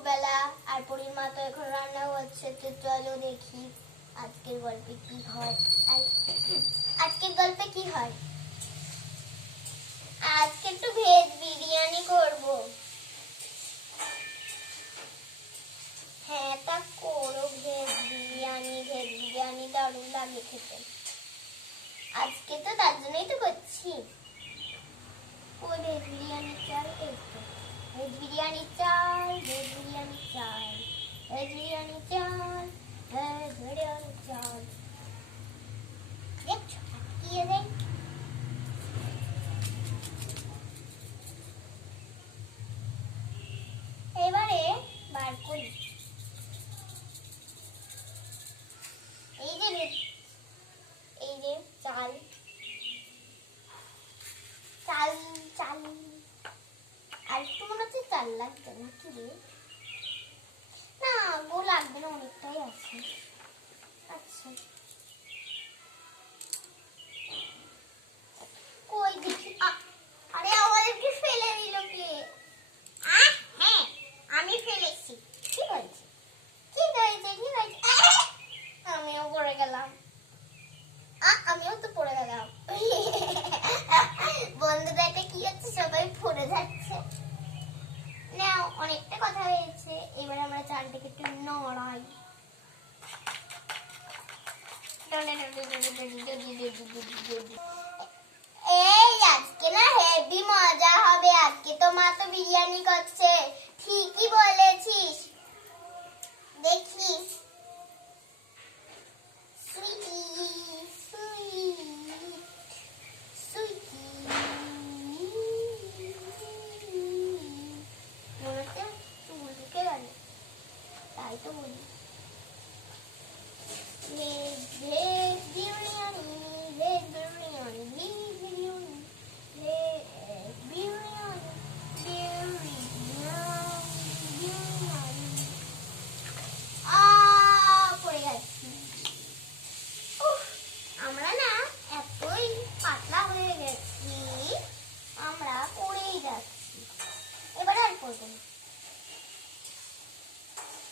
দুপুরবেলা আর পরির মা তো এখন রান্না হচ্ছে, তো চলো দেখি আজকের গল্পে কি হয়। আর আজকের গল্পে কি হয়, আজকে একটু ভেজ বিরিয়ানি করব। হ্যাঁ তা করো ভেজ বিরিয়ানি দারুণ লাগে খেতে। আজকে তো তার জন্যই তো করছি। ওই ভেজ বিরিয়ানি চাল, এই তো ভেজ বিরিয়ানি চাল, ভেজ বিরিয়ানি চাল, ভেজ বিরিয়ানি চাল, ভেজ বিরিয়ানি চাল। দেখছো কি দেখ, এবারে বার করি। এই যে চাল চাল চাল, আর একটু মনে হচ্ছে চাল লাগবে না কি রে, না গো লাগবে না, অনেকটাই আছে। আচ্ছা কই দেখি, আরে আমাদেরকে ফেলে দিল কে? হ্যাঁ আমি ফেলেছি। ঠিক হয়েছে ঠিক হয়েছে ঠিক হয়েছে। আমিও পড়ে গেলাম, আমিও তো পড়ে গেলাম। বন্ধুরা এটা কি হচ্ছে, সবাই পড়ে যাচ্ছে। না অনেকটা কথা হয়েছে, এবার আমরা চালটাকে একটু নড়াই। এই আজকে না হেভি মজা হবে, আজকে তো মা তো বিরিয়ানি করছে। ঠিকই বলেছিস, দেখিস। সুইটি সুইট সুইটি, মনে হচ্ছে চুল ঢুকে গেল, তাই তো বলি। Veg biryani, veg biryani, veg biryani, veg biryani, biryani. পড়ে যাচ্ছি। আমরা না এতই পাতলা হয়ে গেছি, আমরা পড়েই যাচ্ছি। এবারে আর পড়বো না,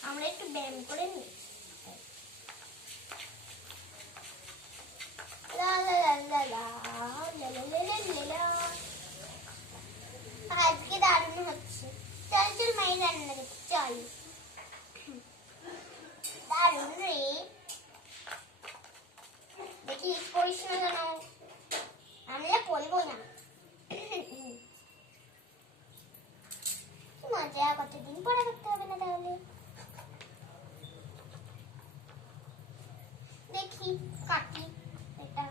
আমরা একটু ব্যায়াম করে নিই। আজকে দারুণ হচ্ছে। চল চল মায়ের রান্না করছি, চল। দারুণ রে, দেখি করিস না কেন, আমি বলবো না। মজা, কতদিন পড়া করতে হবে না তাহলে। দেখি কাটি এটা,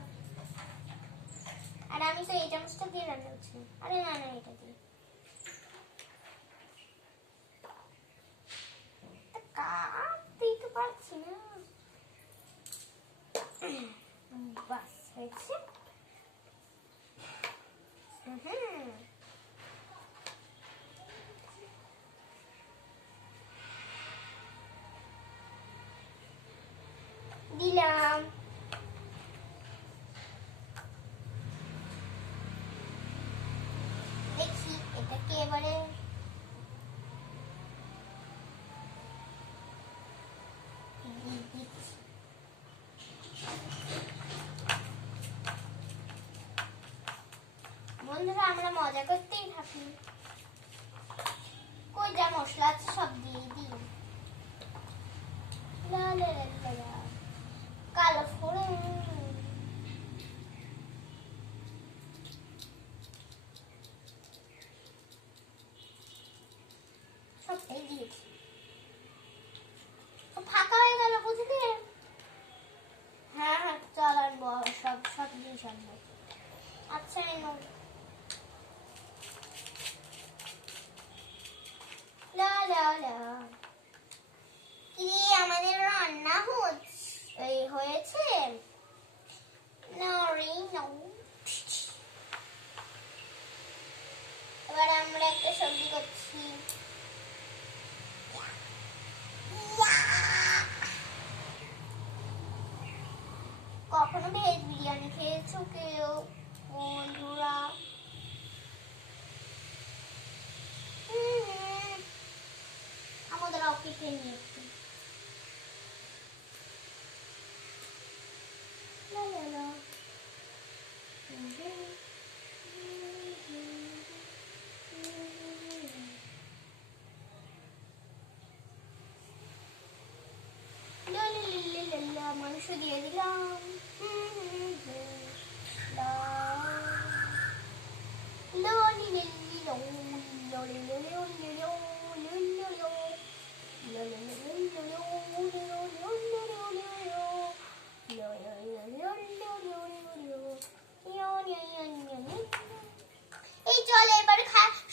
আর আমি তো এই চামচটা দিয়ে রান্না করছি। আরে না না, এটা দিয়ে কাটতেই তো পারছি না। বাস হয়েছে। দিলাম। দেখি এটাকে এবারে বন্ধুরা আমরা মজা করতেই থাকি, কই যা মশলা আছে সব দিয়ে দিই। কালো ফোড়ন, সবটাই দিয়েছি। ফাঁকা হয়ে গেল বুঝলি। হ্যাঁ হ্যাঁ চল আনবো, সব সব জিনিস আনবো। আচ্ছা এনো, লা লা লা। কি আমাদের রান্না হয়েছে না রে, এবার আমরা একটা সবজি করছি। কখনো ভেজ বিরিয়ানি খেয়েছো কেউ বন্ধুরা? আমাদের খেয়ে নিই একটু। লা লা লা। লা লা লা লা লা, মাংস দিয়ে দিলাম। লা ললি লিলি লো, ললি ললি ললি লো, ললি ললি লো, ললি ললি ললি লো, ললি ললি ললি লো, ললি ললি ললি লো, ইয়ো ইয়ো ইয়ো ইয়ো ইয়ো। এই চল এবার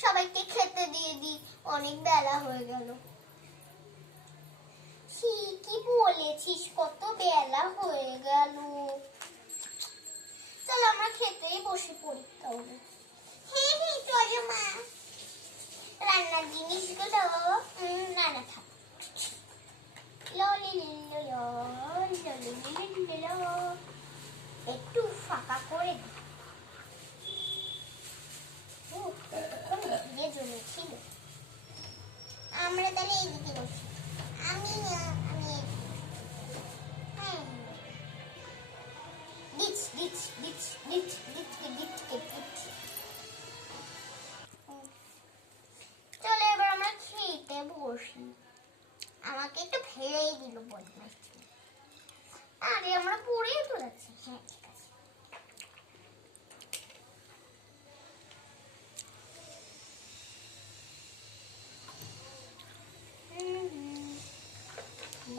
সবাইকে খেতে দিয়ে দিই, অনেক বেলা হয়ে গেল। ঠিকই বলেছিস, কত বেলা হয়ে গেল। চল আমরা খেতেই বসে পড়ি তাহলে। হ্যাঁ হ্যাঁ চলো মা, রান্নার জিনিসগুলো রান্না থাক। ললি লিলি লো, ললি লিলি লো, একটু ফাঁকা করে দি। ভিড়ে জমেছিল। আমরা তাহলে এইদিকে বসি। আমি হ্যাঁ দিচ্ছ দিচ্ছ দিচ্ছ দিচ্ছ দিচ্ছ দিচ্ছ দিচ্ছ। চলো এবার আমরা খেতে বসি। আমাকে একটু ফেলেই দিল বদমাইশ। আরে আমরা পড়েই তো যাচ্ছি। হ্যাঁ ঠিক আছে।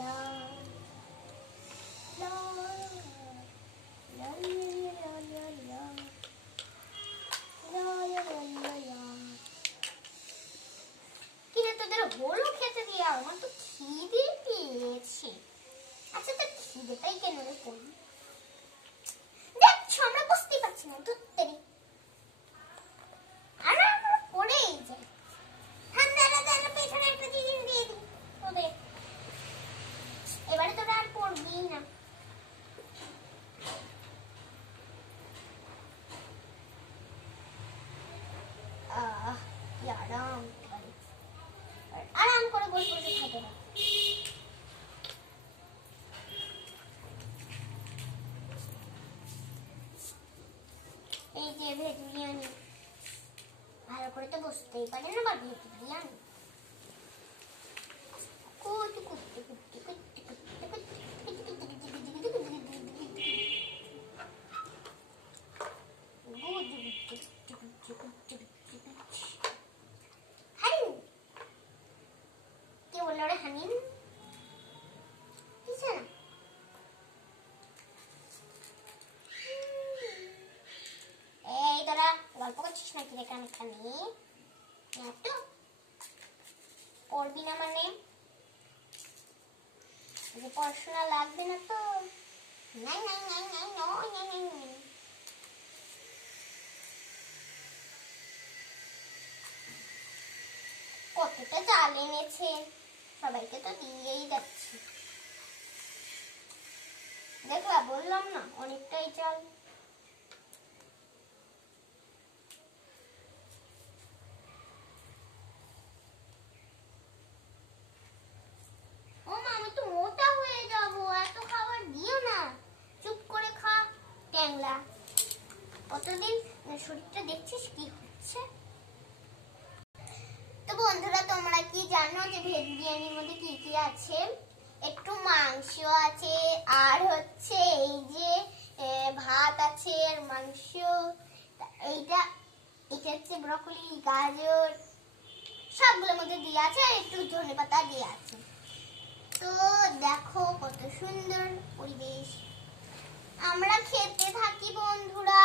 লা লা লা লা লা লা লা। কিরে তোদের হলো খেতে দিয়ে? আমার তো খিদে পেয়েছে। আচ্ছা তোর খিদেটাই কেন রে করবি? দেখছো আমরা বুঝতেই পারছি না ধুত্তেরি। আমরা পড়েই যাই। হ্যাঁ দাঁড়া দাঁড়া, পেছনে একটা জিনিস দিয়ে দিই তোদের। এবারে তোরা আর পড়বি না। কি আরাম করে, আরাম করে বসে বসে খেতে হবে। এই যে ভেজ বিরিয়ানি, ভালো করে তো বসতেই পারে না, বা ভেজ বিরিয়ানি কুটি কুটি কুটি কুটি কে বললো রে হানিন? কিছু না। এই তোরা গল্প করছিস নাকি রে কানে? তো পড়বি না মানে যে পড়াশোনা লাগবে না তো? নাই নাই নাই নাই নয় নাই নাই নাই। কতটা চাল এনেছে, সবাইকে তো দিয়েই যাচ্ছি। দেখলা বললাম না অনেকটাই চাল। ও মা, আমি তো মোটা হয়ে যাবো, এত খাবার দিও না, চুপ করে খা ট্যাংলা। কতদিন শরীরটা দেখছিস কি হচ্ছে। তো বন্ধুরা তোমরা কি জানো যে ভেজ বিরিয়ানির মধ্যে কি কি আছে? একটু মাংস আছে, আর হচ্ছে এই যে ভাত আছে আর মাংস, এইটা এটা হচ্ছে ব্রকলি, গাজর, সবগুলোর মধ্যে দিয়ে আছে, আর একটু ধনেপাতা দিয়ে আছে। তো দেখো কত সুন্দর পরিবেশ। আমরা খেতে থাকি বন্ধুরা।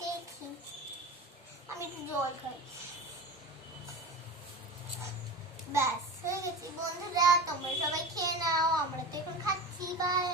দেখি আমি একটু জল খাই। ব্যাস হয়ে গেছি বন্ধুরা, তোমরা সবাই খেয়ে নাও, আমরা তো এখন খাচ্ছি। বাই।